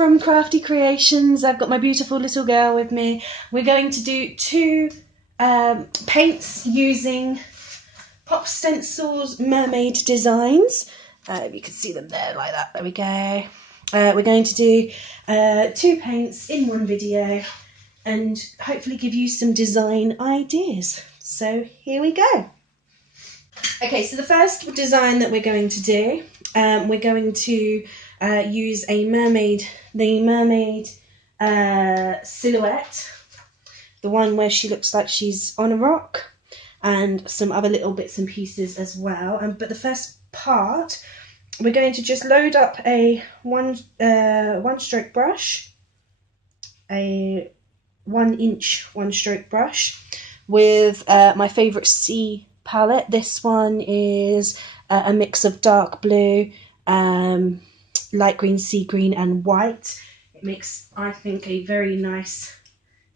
from Crafty Creations. I've got my beautiful little girl with me. We're going to do two paints using Pop Stencils Mermaid designs. You can see them there like that. There we go. We're going to do two paints in one video and hopefully give you some design ideas. So here we go. Okay, so the first design that we're going to do, we're going to use the mermaid silhouette, the one where she looks like she's on a rock, and some other little bits and pieces as well. But the first part, we're going to just load up a one stroke brush, a 1-inch one stroke brush with my favourite sea palette. This one is a mix of dark blue, light green, sea green and white. It makes, I think, a very nice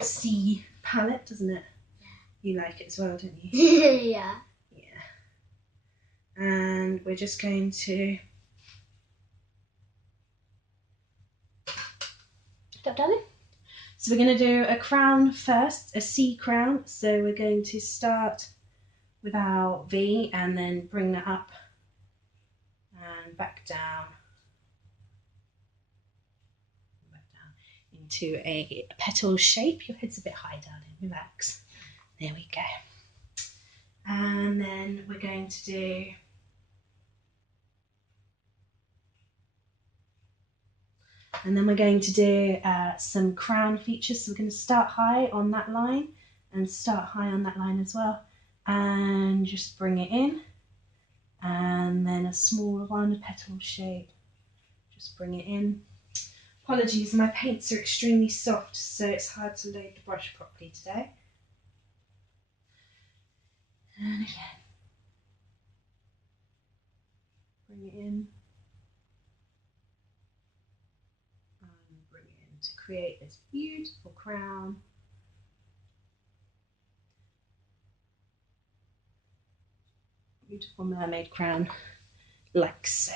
sea palette, doesn't it? You like it as well, don't you? Yeah. Yeah. And we're just going to... Stop, darling. So we're going to do a crown first, a sea crown. So we're going to start with our V and then bring that up and back down into a petal shape. Your head's a bit high, darling, relax. There we go. And then we're going to do some crown features. So we're going to start high on that line and start high on that line as well, and just bring it in, and then a smaller one, a petal shape, just bring it in. Apologies, my paints are extremely soft, so it's hard to load the brush properly today. And again, bring it in, and bring it in to create this beautiful crown. Beautiful mermaid crown, like so.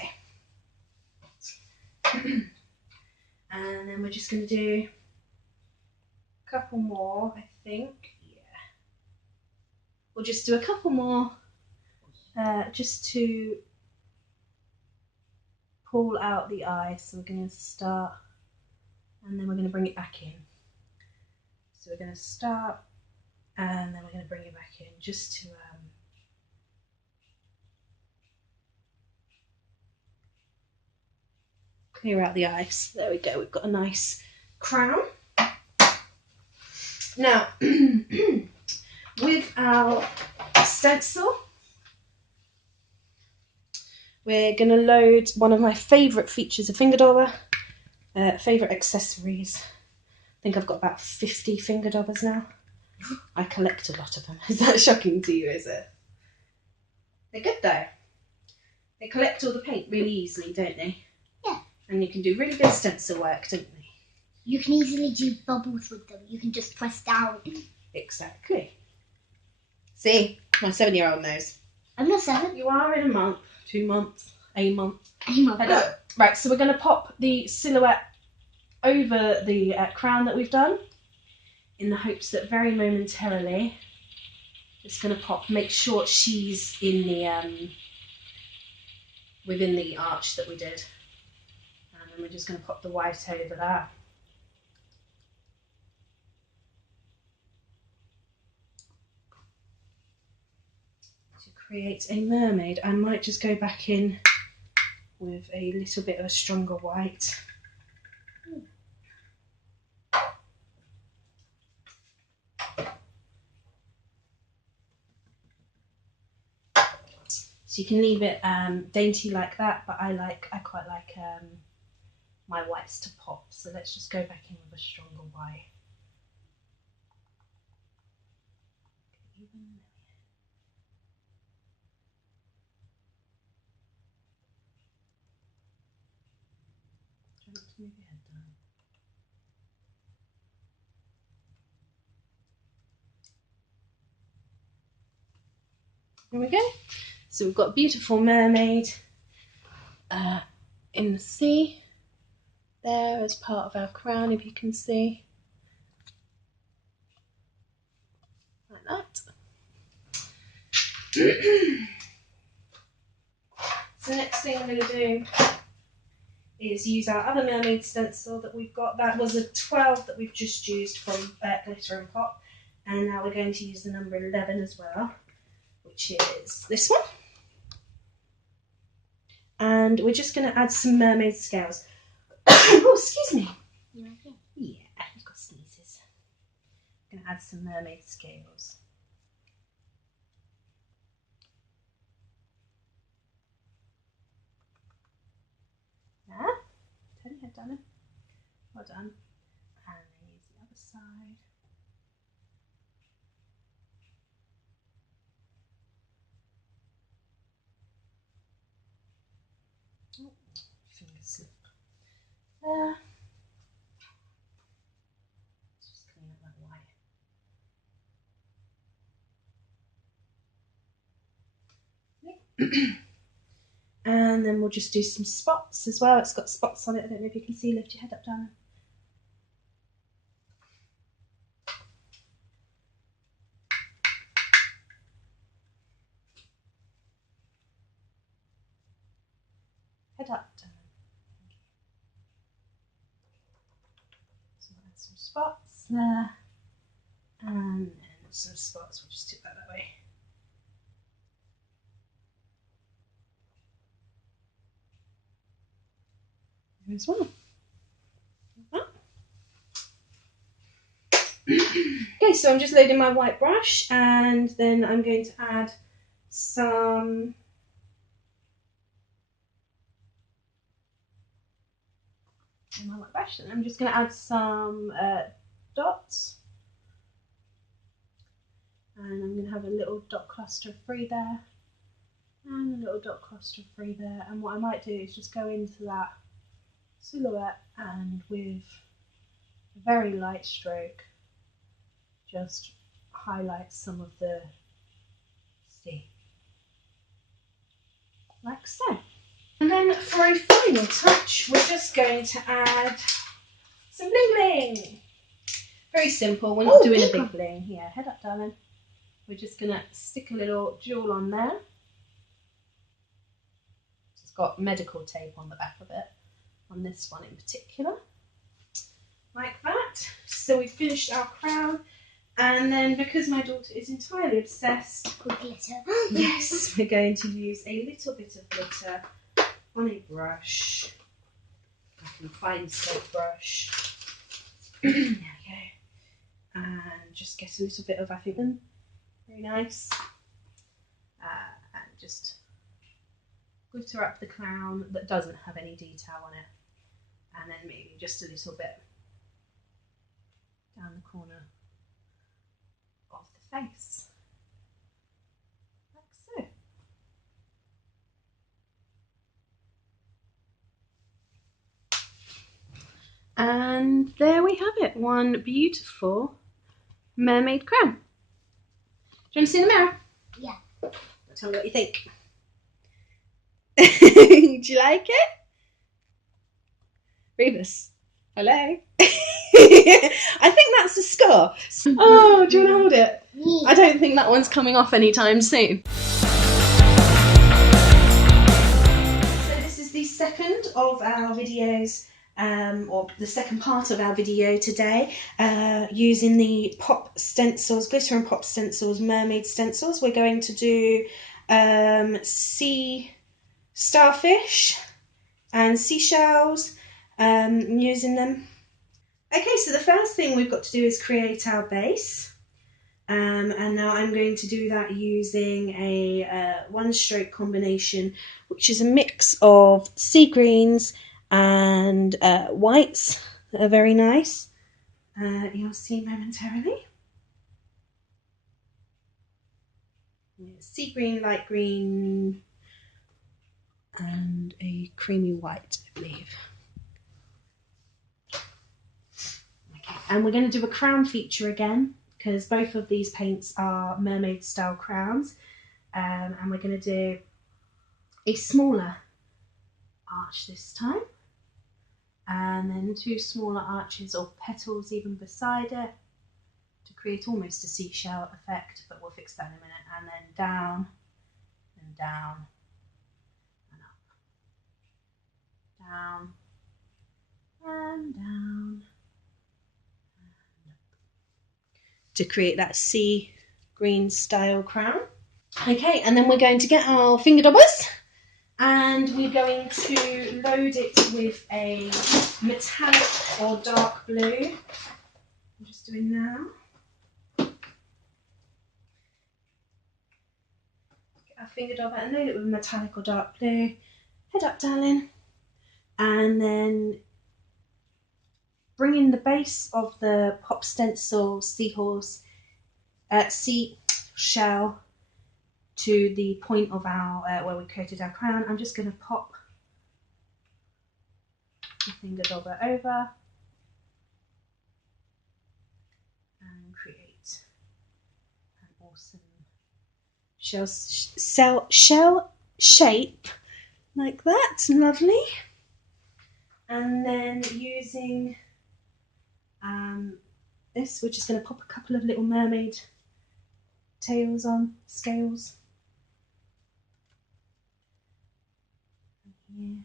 And then we're just going to do a couple more, I think. Yeah. We'll just do a couple more just to pull out the eye. So we're going to start and then we're going to bring it back in. So we're going to start and then we're going to bring it back in just to clear out the eyes. There we go, we've got a nice crown. Now, with our stencil, we're going to load one of my favourite features of finger dauber, favourite accessories. I think I've got about 50 finger daubers now. I collect a lot of them. Is that shocking to you, is it? They're good though. They collect all the paint really easily, don't they? Yeah. And you can do really good stencil work, don't they? You can easily do bubbles with them. You can just press down. Exactly. See, my 7-year-old knows. I'm not 7. You are in a month, 2 months, a month. A month. Right, so we're going to pop the silhouette over the crown that we've done, in the hopes that very momentarily, just going to make sure she's in the within the arch that we did, and then we're just going to pop the white over that. To create a mermaid, I might just go back in with a little bit of a stronger white. So you can leave it dainty like that, but I quite like my whites to pop. So let's just go back in with a stronger white. Try not to move your head down. There we go. So we've got a beautiful mermaid in the sea. there as part of our crown, if you can see. Like that. So the next thing I'm going to do is use our other mermaid stencil that we've got. That was a 12 that we've just used from Glitter and Pop. And now we're going to use the number 11 as well, which is this one. And we're just going to add some mermaid scales. Oh, excuse me. You okay? Yeah, you've got sneezes. I'm going to add some mermaid scales. Yeah, turn your head down. Well done. And then use the other side. Oh, finger slip. There. Just clean up that white. And then we'll just do some spots as well. It's got spots on it. I don't know if you can see. Lift your head up, darling. Head up, darling. So we'll add some spots there. And then some spots. We'll just tip that way. As well. Okay, so I'm just loading my white brush, and then I'm going to add some in my white brush, and I'm just going to add some dots, and I'm going to have a little dot cluster of 3 there, and a little dot cluster of 3 there. And what I might do is just go into that silhouette and with a very light stroke just highlight some of the sea, like so. And then for a final touch, we're just going to add some bling bling. Very simple, we're not doing a big bling. Yeah, head up, darling. We're just going to stick a little jewel on there. It's got medical tape on the back of it, on this one in particular. Like that. So we've finished our crown. And then, because my daughter is entirely obsessed with glitter, yes, we're going to use a little bit of glitter on a brush. I can find said brush. There we go. And just get a little bit of, I think, very nice. And just glitter up the crown that doesn't have any detail on it. And then maybe just a little bit down the corner of the face, like so. And there we have it, one beautiful mermaid crown. Do you want to see in the mirror? Yeah. Tell me what you think. Do you like it? Rebus, hello? I think that's a score. Oh, do you want to hold it? I don't think that one's coming off anytime soon. So this is the second of our videos, or the second part of our video today, using the pop stencils, glitter and pop stencils, mermaid stencils. We're going to do sea starfish and seashells, using them. Okay, so the first thing we've got to do is create our base. And now I'm going to do that using a one-stroke combination, which is a mix of sea greens and whites that are very nice. You'll see momentarily. Sea green, light green, and a creamy white, I believe. And we're going to do a crown feature again, because both of these paints are mermaid style crowns. And we're going to do a smaller arch this time. and then 2 smaller arches or petals even beside it to create almost a seashell effect, but we'll fix that in a minute. And then down and down and up, down and down and up, to create that sea green style crown. Okay, and then we're going to get our finger daubers and we're going to load it with a metallic or dark blue. I'm just doing now. Get our finger dauber and load it with metallic or dark blue. Head up, darling. And then bring in the base of the pop stencil seashell to the point of our where we created our crown. I'm just going to pop the finger dauber over and create an awesome shell shape like that. Lovely. And then using this, we're just going to pop a couple of little mermaid tails on, scales. Here,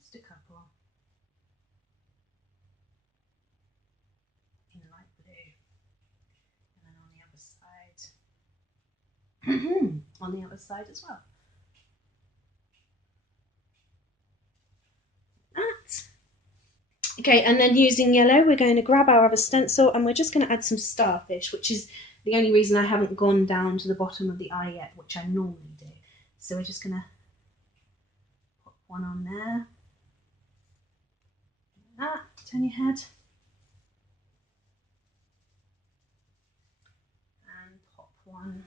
just a couple in light blue, and then on the other side, on the other side as well. That. Okay, and then using yellow, we're going to grab our other stencil and we're just going to add some starfish, which is the only reason I haven't gone down to the bottom of the eye yet, which I normally do. So we're just going to put one on there. Like that, turn your head. And pop one.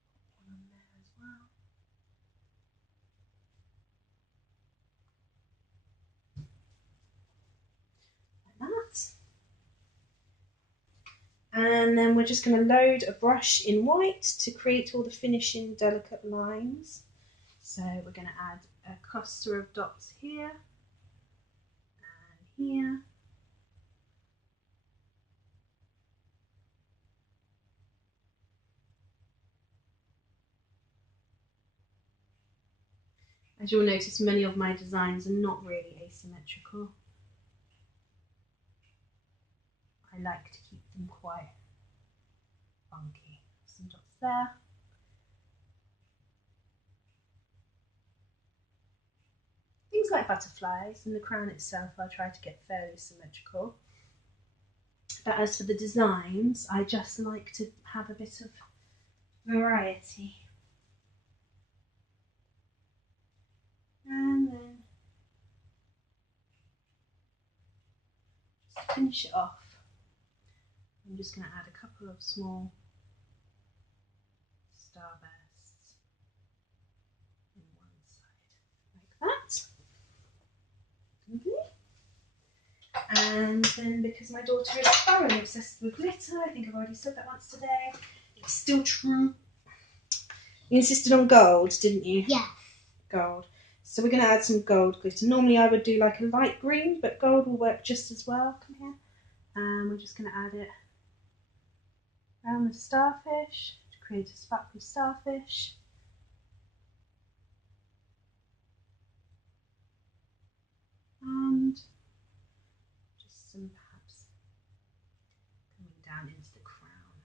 Pop one on there as well. Like that. And then we're just going to load a brush in white to create all the finishing delicate lines. So we're going to add a cluster of dots here and here. As you'll notice, many of my designs are not really asymmetrical. I like to keep them quite funky. Some dots there. Things like butterflies and the crown itself, I'll try to get fairly symmetrical. But as for the designs, I just like to have a bit of variety. And then just to finish it off, I'm just going to add a couple of small starbursts on one side, like that. And then, because my daughter is thoroughly obsessed with glitter, I think I've already said that once today, it's still true. You insisted on gold, didn't you? Yeah. Gold. So we're going to add some gold glitter. Normally I would do like a light green, but gold will work just as well. Come here. And we're just going to add it around the starfish to create a sparkly starfish. And just some perhaps coming down into the crown.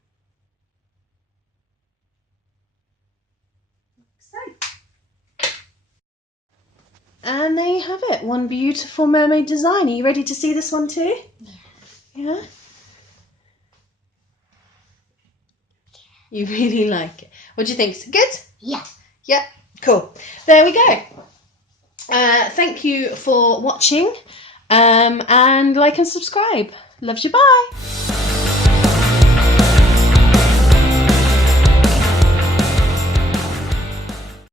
Like so. And there you have it, one beautiful mermaid design. Are you ready to see this one too? Yeah. Yeah? You really like it. What do you think? Is it good? Yeah. Yeah, cool. There we go. Thank you for watching, and like and subscribe. Loves you, bye.